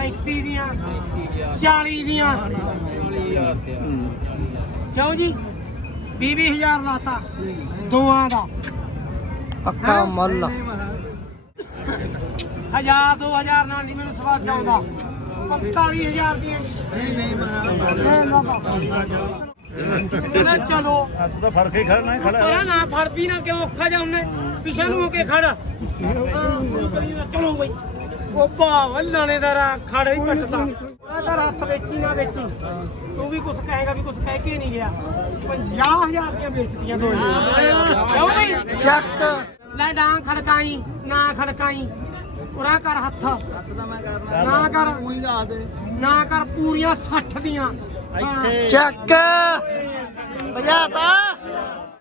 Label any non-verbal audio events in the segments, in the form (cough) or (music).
35 ਦੀਆਂ 40 ਦੀਆਂ। ਕਿਉਂ ਜੀ? 20000 ਲਾਤਾ। ਦੋਆਂ ਦਾ। ਪੱਕਾ ਮੁੱਲ। ਹਜ਼ਾਰ ਦੋ ਹਜ਼ਾਰ ਨਾਲ ਨਹੀਂ ਮੈਨੂੰ ਸਵਾਦ ਆਉਂਦਾ। 45000 ਦੀਆਂ। ਨਹੀਂ ਨਹੀਂ ਮੈਂ ਚਲੋ। ਅੱਜ ਤਾਂ ਫੜ ਕੇ ਖੜਨਾ ਹੀ ਖੜਾ ਪਰਾ ਨਾ ਫੜਦੀ ਨਾ ਕਿਉਂ ਔਖਾ ਜਾ ਉਹਨੇ? ਪਿਛੇ ਨੂੰ ਹੋ ਕੇ ਖੜ। ਚਲੋ ਬਈ। ਉਹ ਭਾਵ ਲਾਣੇਦਾਰਾ ਖੜ ਹੀ ਪੱਟਦਾ ਆ ਤਾਂ ਹੱਥ ਵੇਚੀ ਨਾ ਵੇਚੀ। ਤੂੰ ਵੀ ਕੁਛ ਕਹੇਗਾ ਵੀ ਕੁਛ ਕਹਿ ਕੇ ਨਹੀਂ ਗਿਆ। 50000 ਦੀਆਂ ਵੇਚਤੀਆਂ ਦੋ ਕਿਉਂ ਬਈ? ਚੱਕ। ਲੈ ਡਾਂ ਖੜਕਾਈ ਨਾ ਖੜਕਾਈ। ਉਰਾ ਕਰ ਹੱਥ। ਨਾ ਕਰ। ਨਾ ਕਰ ਪੂਰੀਆਂ 60 ਦੀਆਂ। ਇੱਥੇ ਚੱਕ ਵਜਾਤਾ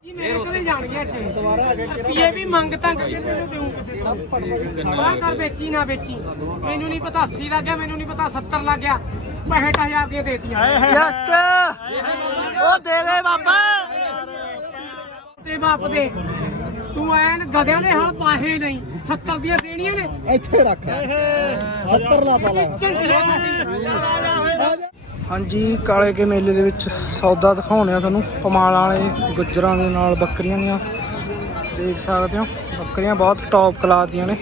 ਜੀ ਮੇਰੇ ਕੋਲੇ ਜਾਣ ਗਿਆ ਇੱਥੇ। ਦੁਬਾਰਾ ਆ ਗਿਆ ਪੀਏ ਵੀ ਮੰਗ ਤੰਗ ਕੇ ਮੈਨੂੰ ਦੇਉਂ ਕਿਸੇ ਨੂੰ ਉਰਾ ਕਰ ਵੇਚੀ ਨਾ ਵੇਚੀ। ਮੈਨੂੰ ਨਹੀਂ ਪਤਾ 80 ਲੱਗ ਗਿਆ ਮੈਨੂੰ ਨਹੀਂ ਪਤਾ 70 ਲੱਗ ਗਿਆ। 65000 ਦੀਆਂ ਦੇਤੀਆਂ। ਚੱਕ। ਉਹ ਦੇ ਦੇ ਬਾਬਾ। ਤੇ ਬਾਪ ਦੇ ਤੂੰ ਐਨ ਗਧਿਆਂ ਦੇ ਹਲ ਪਾਹੇ ਨਹੀਂ 70 ਦੀਆਂ ਦੇਣੀਆਂ ਨੇ। ਇੱਥੇ ਰੱਖ 70 ਲਾ ਹਾਂਜੀ ਕਾਲੇ ਕੇ ਮੇਲੇ ਦੇ ਵਿੱਚ ਸੌਦਾ ਦਿਖਾਉਣੇ ਆ ਤੁਹਾਨੂੰ। ਕਮਾਲ ਵਾਲੇ ਗੁੱਜਰਾਂ ਦੇ ਨਾਲ ਬੱਕਰੀਆਂ ਦੀਆਂ। ਦੇਖ ਸਕਦੇ ਹੋ ਬੱਕਰੀਆਂ ਬਹੁਤ ਟੌਪ ਕਲਾਸ ਦੀਆਂ ਨੇ।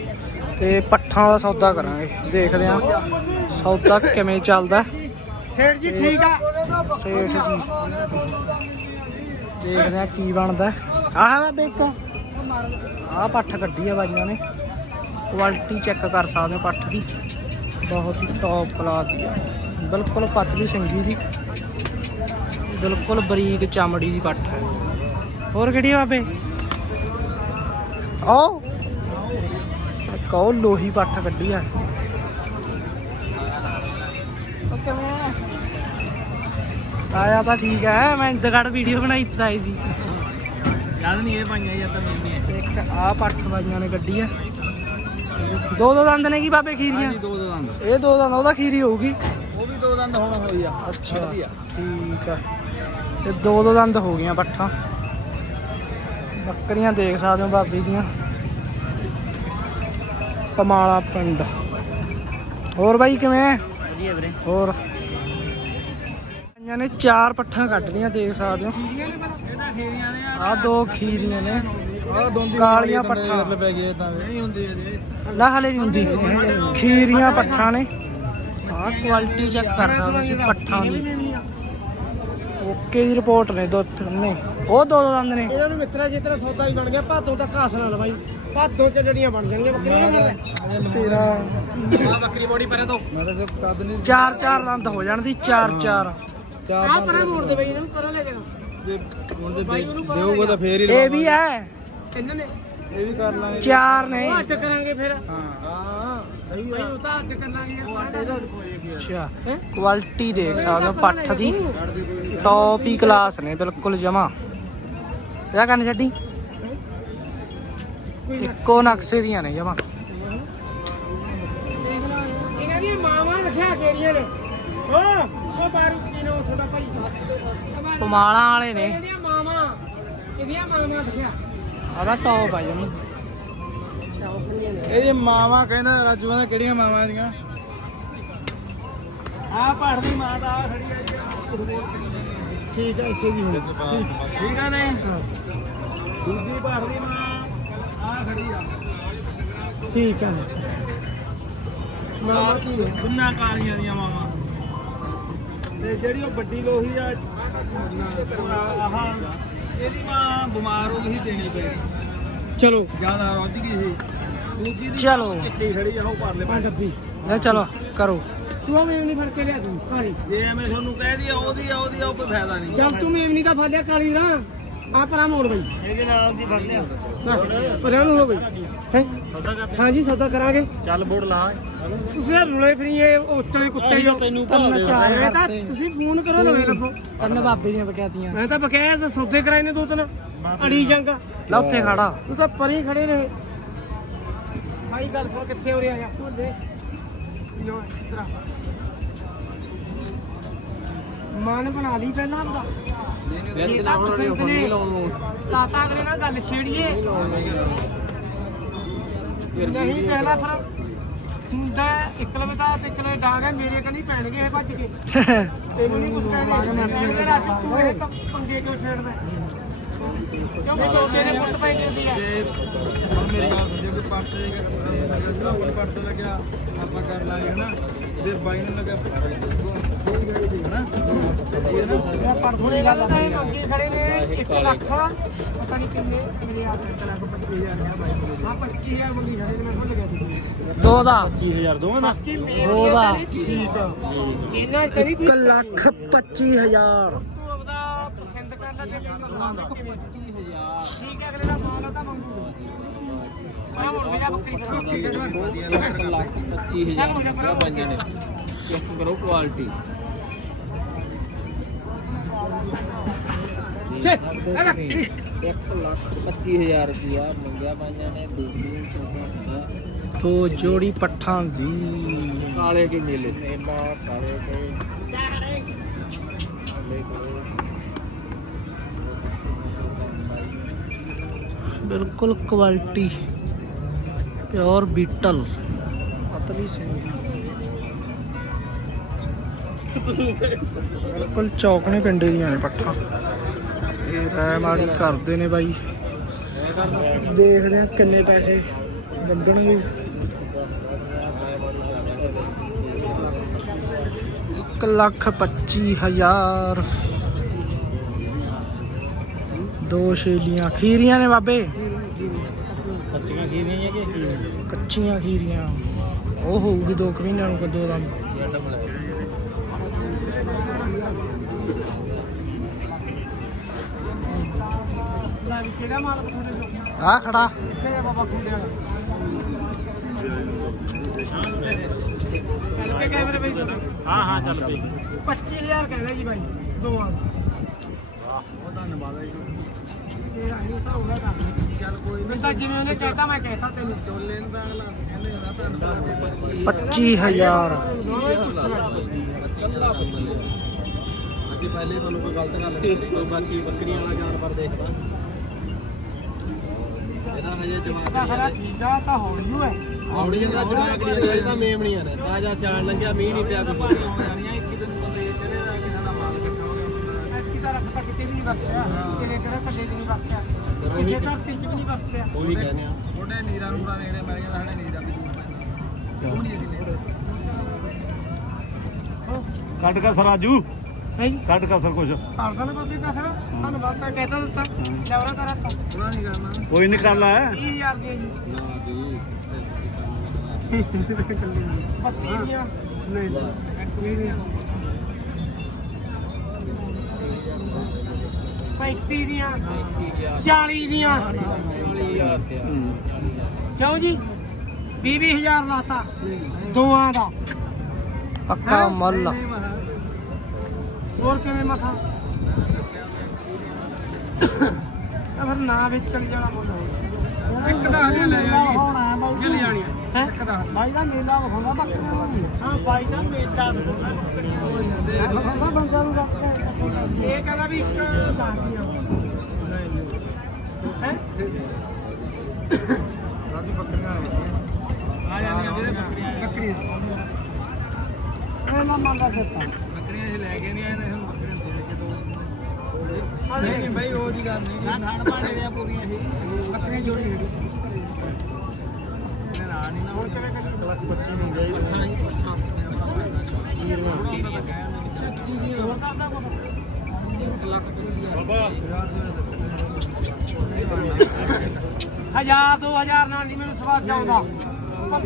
ਤੇ ਪੱਠਾਂ ਵਾਲਾ ਸੌਦਾ ਕਰਾਂਗੇ। ਦੇਖਦੇ ਆ ਸੌਦਾ ਕਿਵੇਂ ਚੱਲਦਾ। ਸੇਠ ਜੀ ਠੀਕ ਆ। ਸੇਠ ਜੀ ਦੇਖਦੇ ਆ ਕੀ ਬਣਦਾ। ਆਹ ਵਾ ਬੇਕੋ। ਆਹ ਪੱਠ ਕੱਢੀ ਆ ਬਾਈਆਂ ਨੇ। ਕੁਆਲਿਟੀ ਚੈੱਕ ਕਰ ਸਕਦੇ ਹੋ ਪੱਠ ਦੀ। ਬਹੁਤ ਹੀ ਟੌਪ ਕਲਾਸ ਦੀ ਆ। ਬਿਲਕੁਲ ਪਤਲੀ ਸਿੰਗੀ ਦੀ। ਬਿਲਕੁਲ ਬਰੀਕ ਚਮੜੀ ਦੀ ਪੱਠ ਹੈ। ਹੋਰ ਕਿਹੜੀ ਬਾਬੇ? ਆਓ। ਕਹੋ ਲੋਹੀ ਪੱਠ ਕੱਢੀ ਆ। ਆਇਆ ਤਾਂ ਠੀਕ ਹੈ ਮੈਂ ਇੰਦਗੜ ਵੀਡੀਓ ਬਣਾਈ ਤਾਈ ਦੀ। ਜਦ ਨਹੀਂ ਇਹ ਪਾਈਆਂ ਜਾਂ ਤਾਂ ਨਹੀਂ ਇੱਕ ਆ ਪੱਠ ਬਾਈਆਂ ਨੇ ਕੱਢੀ ਆ। ਦੋ ਦੋ ਦੰਦ ਨੇ ਕੀ ਬਾਬੇ ਖੀਰੀਆਂ? ਦੋ ਦੋ ਦੰਦ। ਇਹ ਦੋ ਦੰਦ ਉਹਦਾ ਖੀਰੀ ਹੋਊਗੀ। ਉਹ ਵੀ ਦੋ ਦੰਦ ਹੁਣ ਹੋਈ ਆ। ਅੱਛਾ ਠੀਕ ਆ। ਤੇ ਦੋ ਦੋ ਦੰਦ ਹੋ ਗਈਆਂ ਪੱਠਾਂ। ਬੱਕਰੀਆਂ ਦੇਖ ਸਕਦੇ ਹੋ ਬਾਬੀ ਦੀਆਂ। ਕਮਾਲਾ ਪਿੰਡ। ਹੋਰ ਬਾਈ ਕਿਵੇਂ ਹੈ ਵਧੀਆ ਵੀਰੇ। ਹੋਰ? ਇਹਨਾਂ ਨੇ ਚਾਰ ਪੱਠਾਂ ਕੱਢ ਲੀਆਂ ਦੇਖ ਸਕਦੇ ਹੋ। ਆ ਦੋ ਖੀਰੀਆਂ ਨੇ। ਆ ਦੋਂਦੀ ਕਾਲੀਆਂ ਪੱਠਾਂ। ਪੈ ਗਏ ਤਾਂ। ਨਹੀਂ ਹੁੰਦੀ ਅਜੇ ਨਾ ਹਲੇ ਨਹੀਂ ਹੁੰਦੀ। ਖੀਰੀਆਂ ਪੱਠਾਂ ਨੇ। ਆਹ ਕੁਆਲਿਟੀ ਚੈੱਕ ਕਰ ਸਕਦੇ ਸੀ ਪੱਠਾਂ ਦੀ। ਓਕੇ ਦੀ ਰਿਪੋਰਟ ਨੇ ਦੋ ਨੇ। ਉਹ ਦੋ ਦੋ ਦੰਦ ਨੇ। ਇਹਨਾਂ ਨੂੰ ਮਿੱਤਰਾ ਜੇ ਤੇਰਾ ਸੌਦਾ ਹੀ ਬਣ ਗਿਆ ਭਾਦੋਂ ਦਾ ਘਾਸ ਨਾਲ ਬਾਈ ਭਾਦੋਂ ਚ ਲੜੀਆਂ ਬਣ ਜਾਣਗੀਆਂ ਬੱਕਰੀਆਂ। ਤੇਰਾ ਆ ਬੱਕਰੀ ਮੋੜੀ ਪਰੇ ਤੋਂ। ਮੈਂ ਤਾਂ ਕੱਦ ਨਹੀਂ। ਚਾਰ ਚਾਰ ਦੰਦ ਹੋ ਜਾਣ ਦੀ ਚਾਰ ਚਾਰ। ਆਹ ਪਰਾਂ ਮੋੜ ਦੇ ਬਾਈ ਇਹਨਾਂ ਨੂੰ ਪਰਾਂ ਲੈ ਜਾਣਾ ਦੇਊਗਾ ਤਾਂ ਫੇਰ ਹੀ ਇਹ ਵੀ ਹੈ। ਇਹਨਾਂ ਨੇ। ਇਹ ਵੀ ਕਰ ਲਾਂਗੇ। ਚਾਰ ਨੇ। ਅੱਡ ਕਰਾਂਗੇ ਫਿਰ। ਹਾਂ। ਹਾਂ। ਸਹੀ ਬਾਈ ਉਹ ਤਾਂ ਅੱਡ ਕਰਾਂਗੇ ਅੱਛਾ ਕੁਆਲਿਟੀ ਦੇਖ ਸਕਦੇ ਹੋ? ਪੱਠ ਦੀ ਟੌਪ ਹੀ ਕਲਾਸ ਨੇ ਬਿਲਕੁਲ ਜਮਾ। ਇਹਦਾ ਕੰਨ ਛੱਡੀ। ਇੱਕੋ ਨਕਸ਼ੇ ਦੀਆਂ ਨੇ ਜਮਾ। ਇਹਨਾਂ ਦੀਆਂ ਮਾਵਾਂ ਲਿਖਿਆ ਕਿਹੜੀਆਂ ਨੇ। ਓ ਉਹ ਬਾਰੂ ਪੀਨੋ ਤੁਹਾਡਾ ਭਾਈ? ਕਮਾਲਾਂ ਵਾਲੇ ਨੇ। ਇਹਦੀਆਂ ਮਾਵਾਂ ਇਹਦੀਆਂ ਮਾਵਾਂ ਲਿਖਿਆ ਆਦਾ ਟੌਪ ਆ ਜਮਾ। ਇਹ ਜੇ ਮਾਵਾ ਕਹਿੰਦਾ ਰਾਜੂਆਂ ਦਾ ਕਿਹੜੀਆਂ ਮਾਵਾਂ ਦੀਆਂ ਆ ਪੜਦੀ ਮਾਂ ਦਾ ਖੜੀ ਆ ਜੀ ਠੀਕ ਹੈ ਇਸੇ ਦੀ ਹੁਣ। ਠੀਕ ਆ ਨਹੀਂ ਦੂਜੀ ਪੜਦੀ ਮਾਂ ਆ ਖੜੀ ਆ। ਠੀਕ ਹੈ ਮਾਂ ਕੀ? ਹੈ ਕਾਲੀਆਂ ਦੀਆਂ ਮਾਵਾਂ। ਤੇ ਜਿਹੜੀ ਉਹ ਵੱਡੀ ਲੋਹੀ ਆ ਆਹ ਇਹਦੀ ਮਾਂ ਬਿਮਾਰ ਹੋ ਗਈ ਸੀ ਦੇਣੀ ਪਈ। ਚਲੋ। ਜ਼ਿਆਦਾ ਰੁੱਝ ਗਈ ਸੀ। ਦੂਜੀ ਦੀ ਚਲੋ। ਚਿੱਟੀ ਖੜੀ ਆ ਉਹ ਪਰਲੇ ਪਾਸੇ ਡੱਬੀ ਲੈ ਚਲੋ ਕਰੋ। ਤੂੰ ਮੇਵਨੀ ਫੜ ਕੇ ਲਿਆ ਤੂੰ ਕਾਲੀ। ਜੇ ਐਵੇਂ ਤੁਹਾਨੂੰ ਕਹਿ ਦਈਏ ਉਹਦੀ ਆ ਉਹਦੀ ਆ ਉਹ ਕੋਈ ਫਾਇਦਾ ਨਹੀਂ ਚੱਲ ਤੂੰ ਮੇਵਨੀ ਦਾ ਫਾਲਿਆ ਕਾਲੀ ਰਾਂ ਆ ਪਰਾਂ ਮੋੜ ਬਈ। ਇਹਦੇ ਨਾਲ ਦੀ ਫੜ ਲਿਆ। ਪਰਾਂ ਨੂੰ ਹੋ ਬਈ। ਹੈ? ਹਾਂਜੀ ਸੌਦਾ ਕਰਾਂਗੇ। ਚੱਲ ਬੋੜ ਲਾ। ਤੁਸੀਂ ਇਹ ਰੁਲੇ ਫਰੀ ਇਹ ਉਤਲੇ ਕੁੱਤੇ ਜੋ ਤਿੰਨ ਚਾਰ। ਮੈਂ ਤਾਂ ਤੁਸੀਂ ਫੋਨ ਕਰੋ ਲਵੇ ਲੱਗੋ ਤਿੰਨ ਬਾਬੇ ਦੀਆਂ ਬਕਿਆਤੀਆਂ ਮੈਂ ਤਾਂ ਬਕਾਇਆ ਸੌਦੇ ਕਰਾਏ ਨੇ ਦੋ ਤਿੰਨ। ਅੜੀ ਜੰਗ। ਲੈ ਉੱਥੇ ਖੜਾ। ਤੂੰ ਤਾਂ ਪਰੀ ਖੜੇ ਰਹੇ ਭਾਈ ਗੱਲ ਸੁਣ ਕਿੱਥੇ ਹੋ ਰਿਹਾ ਆ ਦੇ। ਲੋ ਇਤਰਾ ਮਨ ਬਣਾ ਲਈ ਪਹਿਲਾਂ ਆਪਦਾ। ਇਹ ਤਾਂ ਪਸੰਦ ਨੇ। ਤਾਤਾ ਅਗਲੇ ਨਾਲ ਗੱਲ ਛੇੜੀਏ। ਨਹੀਂ ਕਹਿਣਾ ਫਿਰ ਹੁੰਦਾ ਇੱਕ ਲਵੇ ਦਾ ਤੇ ਇੱਕ ਲਵੇ ਡਾਂਗ ਹੈ ਮੇਰੇ ਕਨੀ ਪੈਣਗੇ ਇਹ ਭੱਜ ਕੇ। (laughs) ਤੈਨੂੰ ਨਹੀਂ ਕੁਝ ਕਹਿੰਦੇ ਅੱਜ ਤੂੰ ਇਹ ਪ- ਪੰਗੇ ਕਿਉਂ ਛੇੜਦਾ ਦੇ ਪੁੱਤ ਪੈ ਜਾਂਦੀ ਹੈ ਜੇ ਹੁਣ ਮੇਰੀ ਗੱਲ ਸੁਣ ਜੇ ਕੋਈ ਪੜਤੇ ਜਿਹੜਾ ਕੋਈ ਪੜਤੇ ਲੱਗਿਆ ਆਪਾਂ ਕਰ ਲਾਂਗੇ ਹਨਾ ਜੇ ਬਾਈ ਨੂੰ ਲੱਗਿਆ ਕੋਈ ਗਾੜੀ ਦੀ। ਹਨਾ ਇਹ ਨਾ ਹੁਣ ਇਹ ਗੱਲ ਤਾਂ ਇਹ ਮੰਗੀ ਖੜੇ ਨੇ 1 ਲੱਖ ਪਤਾ ਨਹੀਂ ਕਿੰਨੇ ਮੇਰੇ ਹੱਥ 1 ਲੱਖ 25000 ਗਿਆ ਬਾਈ ਹਾਂ 25000 ਮੰਗੀ ਖੜੇ ਨੇ ਮੈਂ ਭੁੱਲ ਗਿਆ ਸੀ ਦੋ ਦਾ। 25000 ਦੋਵਾਂ ਦਾ ਦੋ ਦਾ। ਠੀਕ ਇਹਨਾਂ ਤੇਰੀ 1 ਲੱਖ 25000 ਤੂੰ ਆਪਦਾ ਪਸੰਦ ਕਰਨਾ ਤੇ ਮੈਨੂੰ ਦੱਸ ਕਿਵੇਂ 25000 ਠੀਕ ਹੈ ਅਗਲੇ ਦਾ ਮਾਲ ਆ ਤਾਂ ਮੰਗੂ ਮੈਂ ਮੁੜ ਗਿਆ ਬੱਕਰੀ ਖੜਾ ਵਧੀਆ ਲੱਗ 25000 ਪੰਜਾਂ ਨੇ ਚੈੱਕ ਕਰੋ ਕੁਆਲਿਟੀ ਚੱਲ ਆ ਬੱਕਰੀ 1 ਲੱਖ 25000 ਰੁਪਿਆ ਮੰਗਿਆ ਪੰਜਾਂ ਨੇ ਦੂਜੀ ਚੌਥਾ ਦੋ ਜੋੜੀ ਪੱਠਾਂ ਦੀ ਕਾਲੇ ਕੀ ਮੇਲੇ ਨੇਮਾ ਕਾਲੇ ਤੇ ਬਿਲਕੁਲ ਕੁਆਲਿਟੀ ਪਿਓਰ ਬੀਟਲ ਪਤਲੀ ਸਿੰਘ ਬਿਲਕੁਲ ਚੌਕਣੇ ਪਿੰਡੇ ਦੀਆਂ ਨੇ ਪੱਠਾਂ ਇਹ ਰਹਿ ਮਾੜੀ ਕਰਦੇ ਨੇ ਬਾਈ ਦੇਖਦੇ ਆ ਕਿੰਨੇ ਪੈਸੇ ਲੱਗਣਗੇ ਇੱਕ ਲੱਖ ਪੱਚੀ ਹਜ਼ਾਰ ਦੋ ਛੇਲੀਆਂ। ਖੀਰੀਆਂ ਨੇ ਬਾਬੇ? ਕੱਚੀਆਂ ਨਹੀਂ ਹੈ ਕਿ ਕੱਚੀਆਂ ਖੀਰੀਆਂ। ਉਹ ਹੋਊਗੀ ਦੋ ਕੁ ਮਹੀਨਿਆਂ ਨੂੰ ਕਦੋਂ ਦਾ। ਆ ਖੜਾ। ਆ ਚੱਲ ਕੇ ਕੈਮਰੇ ਬਈ ਹਾਂ ਹਾਂ ਚੱਲ ਪਈ। 25000 ਕਹਿੰਦਾ ਜੀ ਬਾਈ ਦਾ। ਉਹ ਧੰਨਵਾਦ ਹੈ ਜੀ। ਚੱਲ ਕੋਈ ਤਾਂ ਜਿਵੇਂ ਉਹਨੇ ਕਹਿਤਾ ਮੈਂ ਕਹਿਤਾ ਤੈਨੂੰ। ਟੋਲੇ ਨੂੰ ਤਾਂ ਅਗਲਾ? ਕਹਿੰਦੇ ਨਾ ਧੰਨਵਾਦ ਦੇ 25000 ਦੋਵੇਂ ਪੁੱਛਣਾ। ਕੱਲਾ ਅਸੀਂ ਪਹਿਲੇ ਤੁਹਾਨੂੰ ਕੋਈ ਗਲਤ ਗੱਲ ਨਹੀਂ ਕੀਤੀ ਕੋਈ ਬਾਕੀ ਬੱਕਰੀਆਂ ਵਾਲਾ ਜਾਨਵਰ ਦੇਖਦਾ। ਇਹਦਾ ਹਜੇ ਤਾਂ ਖਰਾ ਤਾਂ ਨੂੰ ਹੈ ਆਉਣੀ ਜਾਂਦਾ ਜਵਾਕ ਨਹੀਂ ਹੋਇਆ ਤਾਂ ਮੇਮਣੀਆਂ ਨੇ। ਤਾਜਾ ਸਿਆਣ ਲੰਘਿਆ ਮੀਂਹ ਨਹੀਂ ਪਿਆ ਕੋਈ। ਤਾਂ ਵੀ ਨਹੀਂ ਵਰਸਿਆ ਤੇਰੇ ਕਿਹੜਾ ਕੱਡੇ ਵੀ ਨਹੀਂ ਵਰਸਿਆ ਕਿਸੇ ਧਰਤੀ 'ਚ ਵੀ ਨਹੀਂ ਵਰਸਿਆ। ਉਹੀ ਕਹਿੰਦੇ ਆ। ਉਹਦੇ ਨੀਰਾ ਨੂਰਾ ਵੇਖਦੇ ਮੈਂ ਕਹਿੰਦਾ ਸਾਡੇ ਨੀਰਾ ਵੀ ਉਹ ਨਹੀਂ ਅਸੀਂ ਕੱਢ ਕਾ ਸਰਾਜੂ ਹੈ ਜੀ ਕੱਢ ਕਾ ਸਰ ਕੁਝ ਕਰਦਾ ਨਾ ਬਾਬੀ ਕਸਰ। ਤੁਹਾਨੂੰ ਬਾਤ ਤਾਂ ਕਹਿਤਾ ਦਿੱਤਾ। ਲੈਵਰਾ ਤਾਂ ਰੱਖਤਾ ਉਹਨਾਂ ਨਹੀਂ ਕਰਨਾ ਕੋਈ ਨਹੀਂ ਕਰ ਲਾ। 30000 ਦੀਆਂ ਜੀ। ਨਾ ਜੀ 32 ਦੀਆਂ। ਨਹੀਂ ਨਹੀਂ। 35 ਦੀਆਂ 40 ਦੀਆਂ। ਕਿਉਂ ਜੀ? 20000 ਲਾਤਾ। ਦੋਆਂ ਦਾ। ਪੱਕਾ ਮੁੱਲ। ਹੋਰ ਕਿਵੇਂ ਮਖਾ ਫਿਰ ਨਾ ਵੇਚਣ ਜਾਣਾ ਮੁੱਲ ਇੱਕ ਦਾ ਹਲੇ ਲੈ ਜਾਣੀ ਲੈ ਜਾਣੀ ਹੈ ਇੱਕ ਦਾ। ਬਾਈ ਦਾ ਮੇਲਾ ਵਿਖਾਉਂਦਾ ਬੱਕਰੀਆਂ ਨੂੰ। ਹਾਂ ਬਾਈ ਦਾ ਮੇਲਾ। ਵਿਖਾਉਂਦਾ ਬੱਕਰੀਆਂ ਨੂੰ ਵਿਖਾਉਂਦਾ ਬੰਦਾ ਨੂੰ ਕੇ। ਇਹ ਕਹਿੰਦਾ ਵੀ ਇੱਕ ਦਾਦੀਆਂ ਹੈ? ਰਾਜੀ ਬੱਕਰੀਆਂ ਆ ਜਾਂਦੀਆਂ ਵੀਰੇ ਬੱਕਰੀਆਂ। ਬੱਕਰੀਆਂ ਇਹ ਨਾ ਮੰਨਦਾ ਦਿੱਤਾ ਬੱਕਰੀਆਂ ਇਹ ਲੈ ਕੇ ਨਹੀਂ ਆਏ ਨੇ ਬੱਕਰੀਆਂ ਦੇ ਕੇ ਦੋ। ਨਹੀਂ ਬਾਈ ਉਹ ਦੀ ਗੱਲ ਨਹੀਂ ਨਾ ਖਾਣ ਪਾਣੇ ਦੀਆਂ ਪੂਰੀਆਂ ਇਹ ਬੱਕਰੀਆਂ ਜੋੜੀ ਇਹਨੇ ਨਾਲ ਨਹੀਂ ਨਾ। ਹੁਣ ਕਿਵੇਂ ਕਰੀ 25 ਨਹੀਂ ਗਈ ਹੀ ਹੋਰ ਕਰਦਾ ਕੁਛ ਲੱਖ 25 ਹਜ਼ਾਰ ਦੋ ਹਜ਼ਾਰ ਨਾਲ ਨਹੀਂ ਮੈਨੂੰ ਸਵਾਦ ਆਉਂਦਾ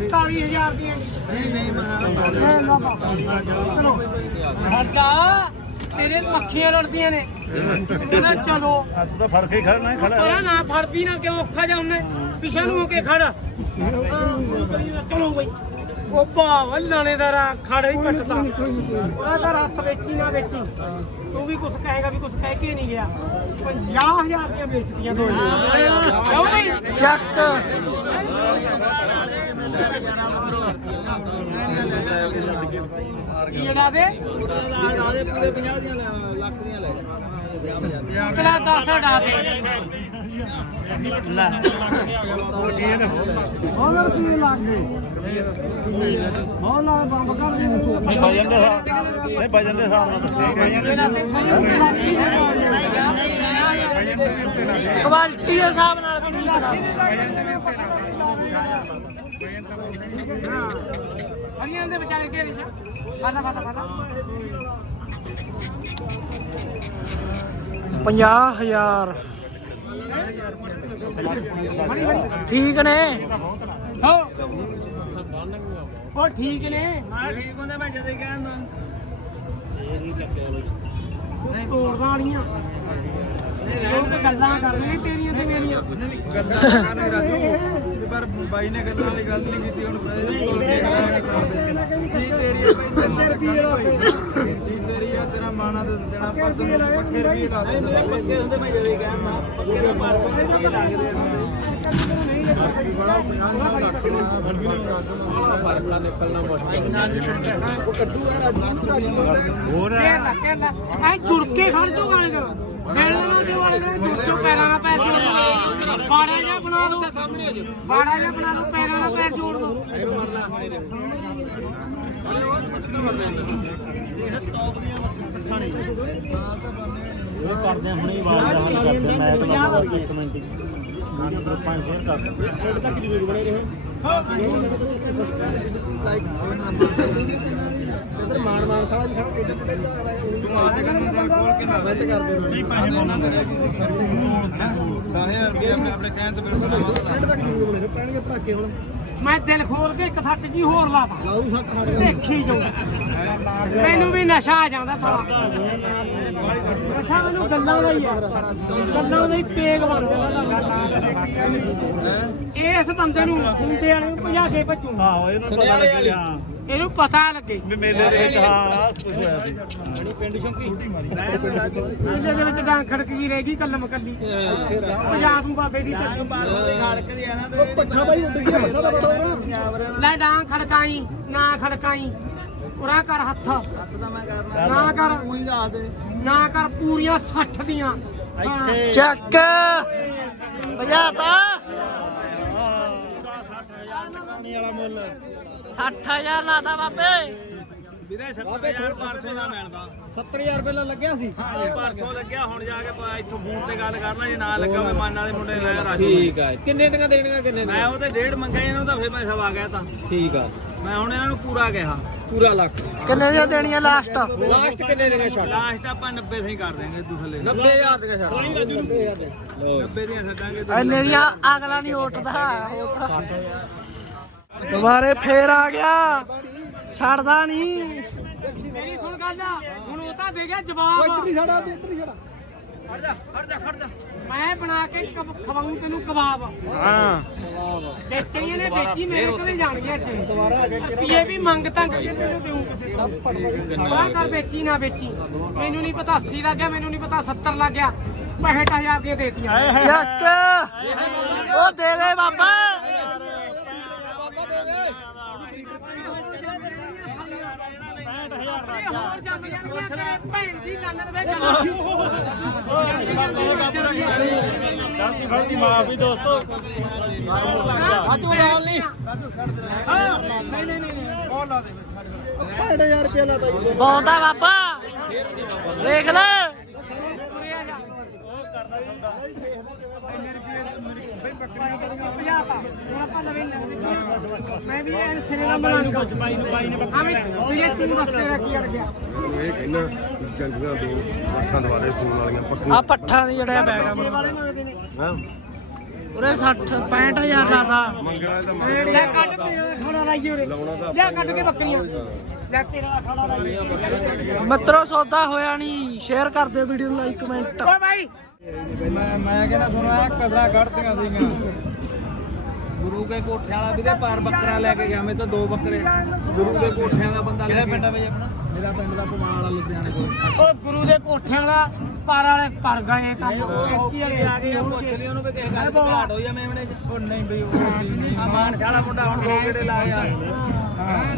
45000 ਦੀਆਂ ਨਹੀਂ ਨਹੀਂ ਚਲੋ ਹਟਾ ਤੇਰੇ ਮੱਖੀਆਂ ਲੜਦੀਆਂ ਨੇ। ਕਹਿੰਦਾ ਚਲੋ ਅੱਜ ਤਾਂ ਫੜ ਕੇ ਖੜਨਾ ਪਰਾ ਨਾ ਫੜਦੀ ਨਾ ਕਿਉਂ ਔਖਾ ਜਾ ਉਹਨੇ ਪਿਛੇ ਨੂੰ ਹੋ ਕੇ ਖੜ। ਹਾਂ, ਚਲੋ ਬਈ। ਉਹ ਭਾਵ ਲਾਣੇਦਾਰਾ ਖੜ ਹੀ ਪੱਟਦਾ ਉਹਦਾ ਤਾਂ ਹੱਥ ਵੇਚੀ ਨਾ ਵੇਚੀ। ਤੂੰ ਵੀ ਕੁਝ ਕਹੇਗਾ ਵੀ ਕੁਝ ਕਹਿ ਕੇ ਨਹੀਂ ਗਿਆ। 50000 ਦੀਆਂ ਵੇਚਦੀਆਂ ਦੋ ਕਿਉਂ ਚੱਕ। ਜਿਹੜਾ ਦੇ? ਪੂਰੇ 50 ਦੀਆਂ ਲੱਖ ਦੀਆਂ ਲੈ। ਜਾ ਅਗਲਾ 10 ਡਾ ਦੇ। ਲੱਗ ਗਏ ਬੰਬ ਕਰ ਦੇ ਵਜਨ ਦੇ ਨਹੀਂ ਵਜਨ ਦੇ ਹਿਸਾਬ ਨਾਲ ਤਾਂ ਠੀਕ ਹੈ? ਕੁਆਲਿਟੀ ਦੇ ਹਿਸਾਬ ਨਾਲ ਵੀ ਨਹੀਂ ਕਰਾ ਹਰੀਆਂ ਦੇ ਵਿਚਾਲੇ ਘੇਰੀ ਜਾ ਫਾਲਾ ਫਾਲਾ ਫਾਲਾ। 50000 ਠੀਕ ਨੇ? ਹੋ। ਉਹ ਠੀਕ ਨੇ। ਠੀਕ ਹੁੰਦੇ ਮੈਂ ਜਦੇ ਕਹਿੰਦਾ ਨਹੀਂ ਤੋੜਦਾ ਵਾਲੀਆਂ ਉਹ ਤਾਂ ਗੱਲਾਂ ਕਰਨੀਆਂ ਤੇਰੀਆਂ ਤੇ ਮੇਰੀਆਂ। ਗੱਲਾਂ ਕਰਨੇ ਰਾਜੂ ਪਰ ਬਾਈ ਨੇ ਗੱਲਾਂ ਵਾਲੀ ਗੱਲ ਨਹੀਂ ਕੀਤੀ ਹੁਣ ਤੋੜ ਕੀ ਤੇਰੀ ਭਾਈ ਕੀ ਤੇਰੀ ਆ ਤੇਰਾ ਮਾਣਾ ਤੇ ਦੇਣਾ ਪਰ ਤੈਨੂੰ ਪੱਕੇ ਰਵੀ ਲਾ ਦੇ ਪੱਕੇ ਹੁੰਦੇ ਮੈਂ ਜਦੇ ਕਹਿੰਦਾ ਪੱਕੇ ਦਾ ਪਰ ਪੱਕੇ ਲੱਗਦੇ ਬੜਾ 50 ਲੱਖ ਦਾ ਫ਼ਰਕ ਨਾ ਨਿਕਲਣਾ ਮੁਸ਼ਕਲ ਹੋਰ ਫੇਰ ਲੱਗ ਫੇਰ ਲੱਗ ਐ ਜੁੜ ਕੇ ਖੜ ਜੋ ਗਾਣੇ ਕਰ ਬੈਲਣਾ ਜੋ ਵਾਲੇ ਕਰ ਜੁੜ ਕੇ ਪੈਰਾਂ ਨਾਲ ਪੈਰ ਜੋੜ ਦੋ ਬਾੜਾ ਜਿਹਾ ਬਣਾ ਦੋ ਸਾਹਮਣੇ ਆ ਜਾ ਬਾੜਾ ਜਿਹਾ ਬਣਾ ਦੋ ਪੈਰਾਂ ਨਾਲ ਪੈਰ ਜੋੜ ਦੋ ਕਰਦੇ ਆ। ਹੁਣੇ ਹੀ ਆਵਾਜ਼ ਦਾ ਹੱਲ ਕਰਦੇ ਆ। ਮੈਂ ਤਾਂ ਬਸ ਇੱਕ ਮਿੰਟ ਵੀਡੀਓ ਗਰੁੱਪਾਂ 'ਚ ਸ਼ੇਅਰ ਕਰ ਦਿੰਦੇ ਤੂੰ ਆ। ਦੇ ਕਰਨ ਦੇ ਖੋਲ ਕੇ ਲਾ ਦੇ ਕਰਦੇ ਨਹੀਂ ਪੈਸੇ ਪਾਉਣਾ ਤੇ ਰਹਿ ਗਈ ਸਰਵਿਸ 10000 ਰੁਪਏ ਆਪਣੇ ਆਪਣੇ ਕਹਿਣ ਤੋਂ ਬਿਲਕੁਲ ਆਵਾਜ਼ ਲਾ। ਮੈਂ ਦਿਲ ਖੋਲ ਕੇ ਇੱਕ ਸੱਟ ਜੀ ਹੋਰ ਲਾ ਦਾਂ ਲਾਉ ਸੱਟ ਦੇਖੀ ਜਾਊ। ਮੈਨੂੰ ਵੀ ਨਸ਼ਾ ਆ ਜਾਂਦਾ ਸਾਲਾ। ਨਸ਼ਾ ਮੈਨੂੰ ਗੱਲਾਂ ਦਾ ਹੀ ਆ। ਗੱਲਾਂ ਦਾ ਹੀ ਪੇਗ ਬਣ ਜਾਂਦਾ ਇਸ ਬੰਦੇ ਨੂੰ ਹੁੰਦੇ ਵਾਲੇ ਨੂੰ ਭਜਾ ਕੇ ਭੱਜੂ। ਆਹੋ ਇਹਨੂੰ ਪਤਾ ਲੱਗ ਗਿਆ ਇਹਨੂੰ ਪਤਾ ਲੱਗੇ। ਵੀ ਮੇਲੇ ਦੇ ਵਿੱਚ ਹਾਂ ਕੁਝ ਹੋਇਆ ਸੀ। ਇਹਦੇ ਦੇ ਵਿੱਚ ਡਾਂਗ ਖੜਕ ਰਹਿ ਗਈ ਕੱਲਮ ਕੱਲੀ। ਭਜਾ ਦੂੰ ਬਾਬੇ ਦੀ ਚੱਲ ਪੱਠਾ ਬਾਈ ਉੱਡ ਗਿਆ ਲੈ ਡਾਂਗ ਖੜਕਾਈ ਨਾ ਖੜਕਾਈ। ਉਰਾ ਕਰ ਹੱਥ। ਨਾ ਕਰ ਨਾ ਕਰ ਪੂਰੀਆਂ 60 ਦੀਆਂ। ਚੱਕ। ਵਜਾਤਾ 60000 ਲਾਦਾ ਬਾਬੇ। ਵੀਰੇ 70000 500 ਦਾ ਮਿਲਦਾ। 70000 ਰੁਪਏ ਲੱਗਿਆ ਸੀ। 500 ਲੱਗਿਆ ਹੁਣ ਜਾ ਕੇ ਪਾ- ਇੱਥੋਂ ਫੋਨ ਤੇ ਗੱਲ ਕਰਨਾ ਜੇ ਨਾ ਲੱਗਾ ਮੈਂ ਮਾਨ ਵਾਲੇ ਮੁੰਡੇ ਲੈ ਰਾਜੂ ਠੀਕ ਆ ਕਿੰਨੇ ਦੀਆਂ ਦੇਣੀਆਂ ਕਿੰਨੇ ਮੈਂ ਉਹ ਤੇ ਡੇਢ ਮੰਗਿਆ ਇਹਨੂੰ ਤਾਂ ਫਿਰ ਮੈਂ ਸਵਾ ਗਿਆ ਤਾਂ ਠੀਕ ਆ। ਮੈਂ ਹੁਣ ਇਹਨਾਂ ਨੂੰ ਪੂਰਾ ਕਿਹਾ। ਪੂਰਾ ਲੱਖ। ਕਿੰਨੇ ਦੀਆਂ ਦੇਣੀਆਂ ਲਾਸਟ ਲਾਸਟ ਕਿੰਨੇ ਦੀਆਂ ਛੱਡ ਲਾਸਟ ਆਪਾਂ 90 ਸਹੀ ਕਰ ਦੇਾਂਗੇ ਥੱਲੇ 90000 ਦੀਆਂ ਛੱਡ ਲਓ 90 ਦੀਆਂ ਛੱਡਾਂਗੇ ਐਨੇ ਦੀਆਂ ਅਗਲਾ ਨਹੀਂ ਉੱਠਦਾ ਦੁਬਾਰੇ ਫੇਰ ਆ ਗਿਆ। ਛੱਡਦਾ ਨਹੀਂ। ਮੇਰੀ ਸੁਣ ਗੱਲ ਹੁਣ ਉਹ ਤਾਂ ਦੇ ਗਿਆ ਜਵਾਬ। ਇੱਧਰ ਛੜਾ ਇੱਧਰ ਛੜਾ ਖੜ ਜਾ ਖੜ ਜਾ ਖੜ ਜਾ। ਮੈਂ ਬਣਾ ਕੇ ਕਬ- ਖਵਾਊਂ ਤੈਨੂੰ ਕਬਾਬ। ਹਾਂ। ਵੇਚਣੀਆਂ ਨੇ ਵੇਚੀ ਮੇਰੇ ਕੋਲੇ ਜਾਣਗੀਆਂ ਇੱਥੇ। ਪੀਏ ਵੀ ਮੰਗ ਤਾਂ ਤੈਨੂੰ ਦੇਉਂ ਕਿਸੇ ਨੂੰ ਬੜਾ ਕਰ ਵੇਚੀ ਨਾ ਵੇਚੀ। ਮੈਨੂੰ ਨਹੀਂ ਪਤਾ 80 ਲੱਗ ਗਿਆ ਮੈਨੂੰ ਨਹੀਂ ਪਤਾ 70 ਲੱਗ ਗਿਆ। 65000 ਦੀਆਂ ਦੇਤੀਆਂ। ਚੱਕ। ਉਹ ਦੇ ਦੇ ਬਾਬਾ। ਹੋਰ ਜੰਮ ਜਾਣਗੀਆਂ ਤੇਰੇ ਭੈਣ ਦੀ ਨੰਨ ਵੇ ਗੱਲਾਂ ਗਲਤੀ ਫਲਤੀ ਮਾਫ ਵੀ ਦੋਸਤੋ। ਤੂੰ ਲਾਲ ਨਹੀਂ। ਨਹੀਂ ਨਹੀਂ ਨਹੀਂ ਬਹੁਤ ਲਾ ਦੇ ਬਹੁਤਾ ਬਾਬਾ। ਦੇਖ ਲੈ। ਮੈਂ ਵੀ ਐਨ ਸਿਰੇ ਦਾ ਮਲੰਗ ਬਾਈ ਨੂੰ ਬਾਈ ਨੇ ਹਾਂ ਵੀ ਵੀਰੇ ਤੂੰ ਦੱਸ ਤੇਰਾ ਕੀ ਅੜ ਗਿਆ ਇਹ ਕਹਿੰਦਾ ਚੰਗੀਆਂ ਦੋ ਅੱਖਾਂ ਦਵਾਰੇ ਸੂਣ ਵਾਲੀਆਂ ਪੱਕੀਆਂ ਆ ਪੱਠਾ ਦੀ ਜਿਹੜਾ ਬੈਗ ਆ ਤੇਰੇ ਵਾਲੇ ਮੰਗਦੇ ਨੇ ਹਾਂ ਉਰੇ 60 65000 ਲਾਦਾ ਮੰਗਿਆ ਤਾਂ ਲੈ ਕੱਟ ਤੇਰਾ ਖਾਣਾ ਲਾਈਏ ਉਰੇ। ਲੈ ਕੱਟ ਕੇ ਬੱਕਰੀਆਂ। ਲੈ ਤੇਰਾ ਖਾਣਾ ਲਾਈਏ। ਮਿੱਤਰੋ ਸੌਦਾ ਹੋਇਆ ਨਹੀਂ। ਸ਼ੇਅਰ ਕਰ ਦਿਓ ਵੀਡੀਓ ਨੂੰ ਲਾਈਕ ਕਮੈਂਟ। ਬਾਈ ਮੈਂ ਮੈਂ ਕਹਿੰਦਾ ਸੁਣਾ ਕਸਰਾ ਕੱਢਦੀਆਂ ਸੀਗੀਆਂ। ਗੁਰੂ ਕੇ ਕੋਠਿਆਂ ਵਾਲਾ ਵੀਰੇ ਪਾਰ ਬੱਕਰਾ ਲੈ ਕੇ ਗਿਆ ਮੇਰੇ ਤੋਂ ਦੋ ਬੱਕਰੇ। ਗੁਰੂ ਦੇ ਕੋਠਿਆਂ ਦਾ ਬੰਦਾ ਕਿਹੜਾ ਪਿੰਡ ਆ ਬਈ ਆਪਣਾ? ਮੇਰਾ ਪਿੰਡ ਦਾ ਪਵਾਲ ਵਾਲਾ ਲੁਧਿਆਣੇ ਕੋਲ। ਉਹ ਗੁਰੂ ਦੇ ਕੋਠਿਆਂ ਦਾ ਪਰ ਵਾਲੇ ਪਰ ਗਏ ਕੰਮ ਉਹ ਕੀ ਆ ਗਏ ਆ ਪੁੱਛ ਲਈ ਉਹਨੂੰ ਵੀ ਕਿਸੇ ਗੱਲ ਦੀ ਘਾਟ ਹੋਈ ਆ ਮੇਮਣੇ ਚ। ਉਹ ਨਹੀਂ ਬਈ ਉਹ ਮਾਨ ਸ਼ਾਲਾ ਮੁੰਡਾ ਹੁਣ ਦੋ ਗੇੜੇ ਲਾ ਯਾਰ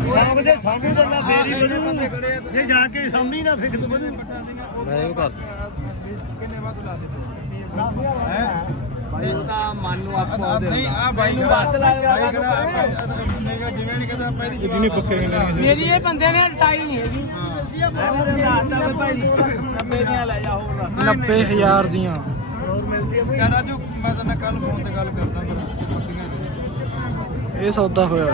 ਸ਼ੌਕ ਦੇ ਸਾਹਮਣੇ ਬੰਦਾ ਫੇਰ ਆ। ਜੇ ਜਾ ਕੇ ਸਾਹਮਣੇ ਨਾ ਫਿਕਰ ਵਧੂ ਮੈਂ ਉਹ ਕਰ ਕਿੰਨੇ ਵਾਦ ਲਾ ਦੇ ਹੈ? ਭਾਈ ਉਹ ਤਾਂ ਮਨ ਨੂੰ ਆਪੋ ਆ ਨਹੀਂ ਆ ਬਾਈ ਨੂੰ ਵੱਧ ਲੱਗ ਰਿਹਾ ਬਾਈ ਸਾਨੂੰ ਖੜਾ ਮੇਰੇ ਜਿਵੇਂ ਨਹੀਂ ਕਹਿੰਦਾ ਆਪਾਂ ਇਹਦੀ ਜਿੰਨੀ ਮੇਰੀ ਇਹ ਬੰਦੇ ਨੇ ਟਾਈ ਨਹੀਂ ਹੈਗੀ। ਮੈਂ ਤਾਂ ਦੱਸਦਾ ਵੀ ਭਾਈ। 90 ਦੀਆਂ ਲੈ ਜਾ ਹੋਰ। 90000 ਦੀਆਂ। ਹੋਰ ਮਿਲਦੀ ਹੈ ਯਾਰ ਰਾਜੂ ਮੈਂ ਤਾਂ ਕੱਲ ਫੋਨ ਤੇ ਗੱਲ ਕਰਦਾ ਇਹ ਸੌਦਾ ਹੋਇਆ।